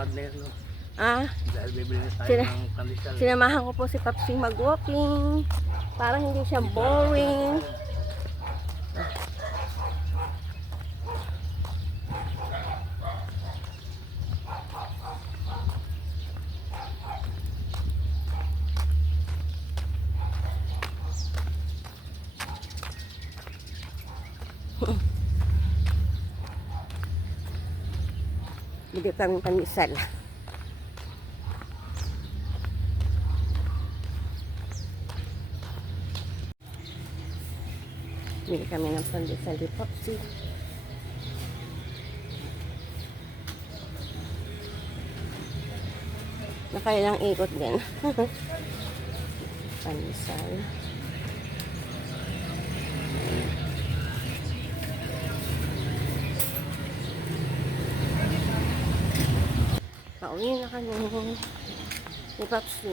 partner, no? Ah, Dahil bibili na tayo ng pandesal. sinamahan ko po si Papsing mag-walking. Para hindi siya boring. Bili kami pandesal. Bili kami ng pandesal di Popsi. Nakailang ikot din. Pandesal. Pauwi na kami ni Popsi.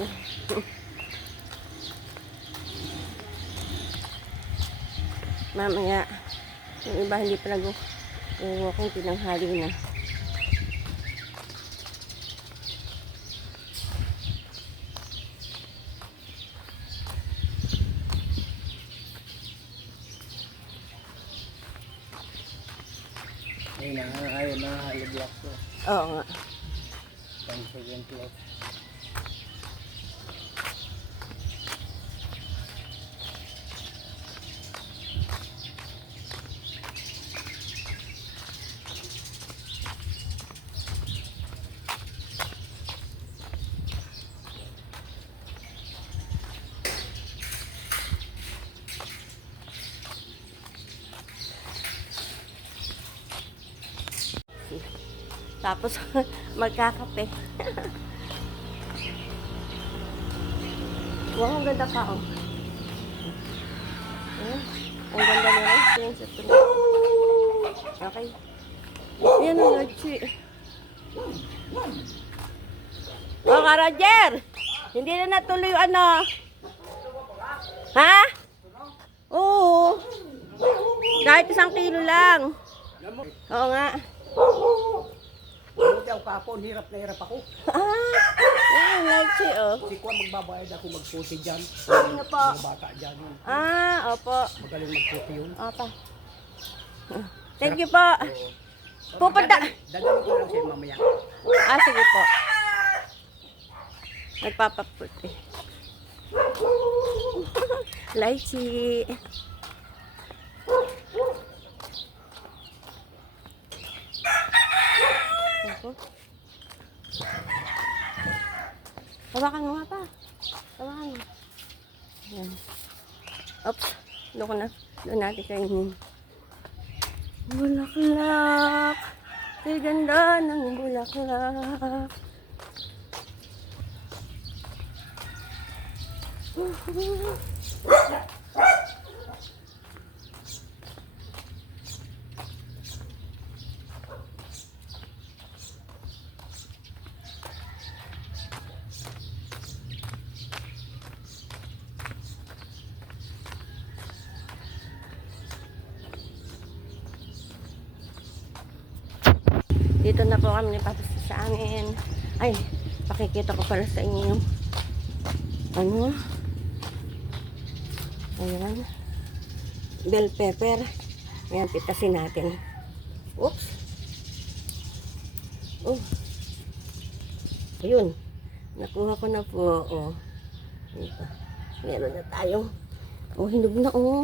Mamaya, yung iba hindi pa nag-walking tinanghali na. Ayun na, haliblock ko. Oo nga. Pang second floor. Tapos, magkakape. Wow, ang ganda ka, oh. Ayan. Ang ganda nila. Okay. Ayan ang Archie. Oh, ka Roger! Hindi na natuloy yung ano. Ha? Oo. Kahit 1 kilo lang. Oo nga. Buti ako kapon, hirap na hirap ako. Ayan ang Archie, oh. Si Kuya magbabayad ako magputi dyan. Sino po? Mga bata dyan. Opo. Magaling magputi yun. Opo. Thank you po. Pupunta. Dadalhin ko lang sa'yo mamaya. Sige po. Nagpapaputi. Lychee. Ako. Hawakan mo nga pa. Hawakan mo. Ayan. Oops. Doon ko na. Doon natin kainin. Bulaklak. Ang ganda ng bulaklak. Dito na po kami nipapos sa amin. Ay, pakikita ko pala sa inyo yung ano. Ayan. Bell pepper. Ayan, pitasin natin. Oops. Oh. Ayun. Nakuha ko na po. Oh. Dito. Meron na tayo. Oh, hinog na oh.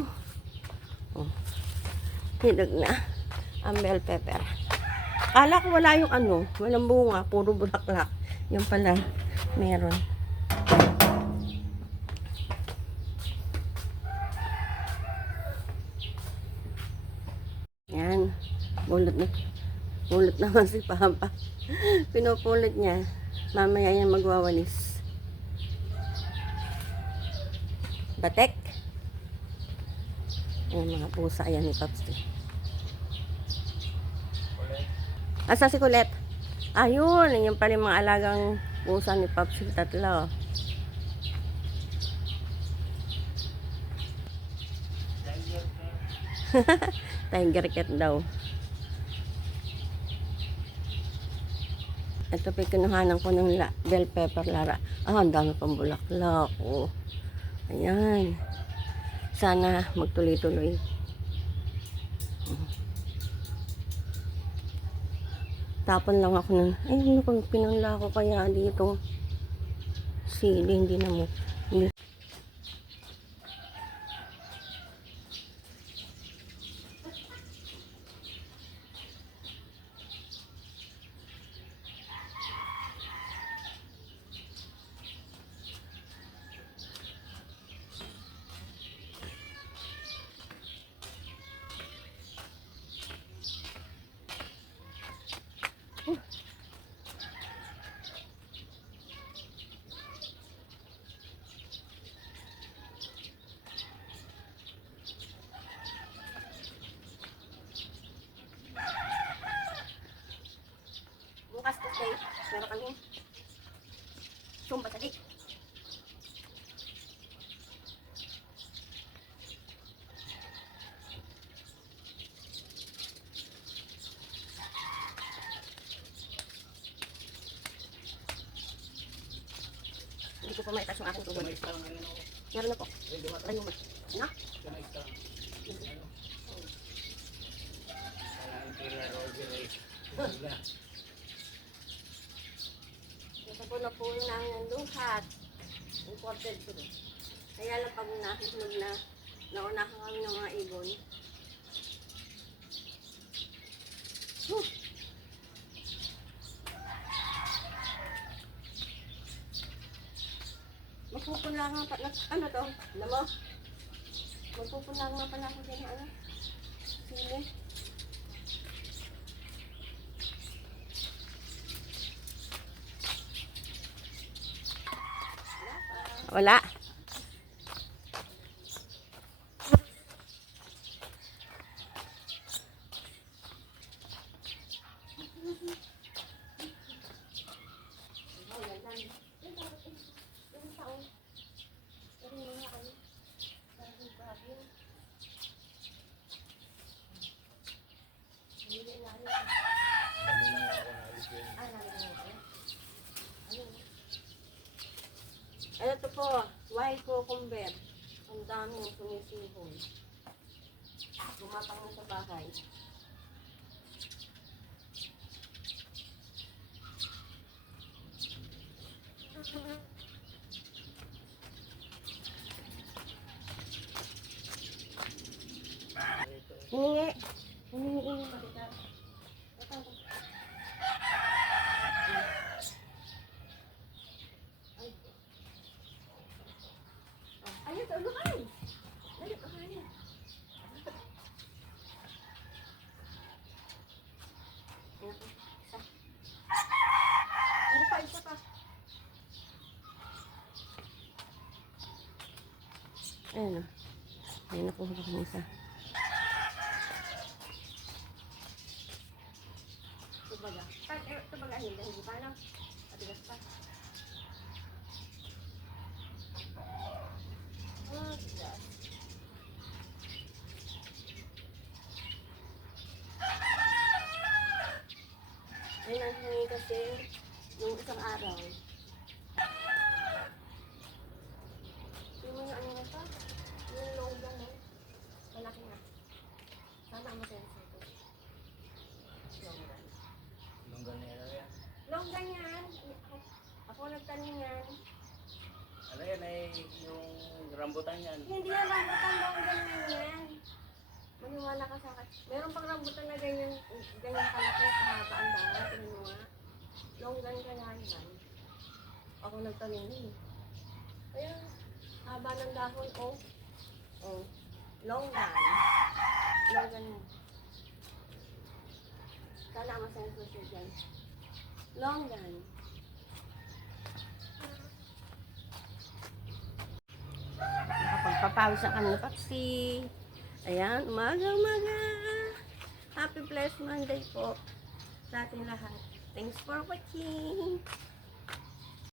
Oh. Hinog na. Ang bell pepper. Kala ko wala yung ano, walang bunga, puro bulaklak. Yung pala, meron. Yan. Pulot naman si Papa. Pinupulot niya. Mamaya yan magwawalis. Batek. Ayan mga pusa yan ni Paps. Asa si Kulet? Ayun, yung pala yung mga alagang pusa ni Paps, tatlo. Tiger cat daw. Ito pa kinuhanan ko ng bell pepper, Lara. Ah, ang dami pang bulaklak. Oh. Ayan. Sana magtuloy-tuloy. Tapon lang ako ng, ay, ano kung pinanla ko kaya dito. Sili, hindi na mo. Hindi. Bukas to stay, meron kami sumba tadi. Hindi ko pa maitas yung aking tubod. Meron na po. Ano mo? No? Nasa na po ng luhat. Imported po. Kaya lang pag nakikinog na, naunahan kami ng mga ibon. Magpupunla nga pa, ano to? Alam mo? Magpupunla nga pala ako dyan, ano? Sili. Wala. Ito po, white cucumber. Ang daming sumisibol. Gumapang na sa bahay. Hiningi. Hiningi yung makita. Ayun, tulukan. Dali, pakain. Isa pa. Ayun o. Ayun, nakuha ko ng isa. Tubaga, hindi pa lang. Patigas pa. Oh, tigas. Ayun ang hingi kasi yung isang araw. Yung mga ano na pa, yung longgang mo, malaki na. Sana masenso ito. Longgan. Longgan na yan. Longgan yan. Ako nagtanim yan. Ano yan ay yung rambutan yan. Hindi yan rambutan, longgan yan. Maniwala ka sa akin. Meron pang rambutan na ganyan kalaki, kahaba ang dahil. Tingnan mo nga. Longgan ka yan. Ako nagtanim yun. Ayun. Haba ng dahon, oh. Oh. Longgan. Longgan yan. Sana masenso siya dyan. Longgan. Nakapagpapawis ang kanila paksi. Ayan, umaga. Happy blessed Monday po sa ating lahat. Thanks for watching.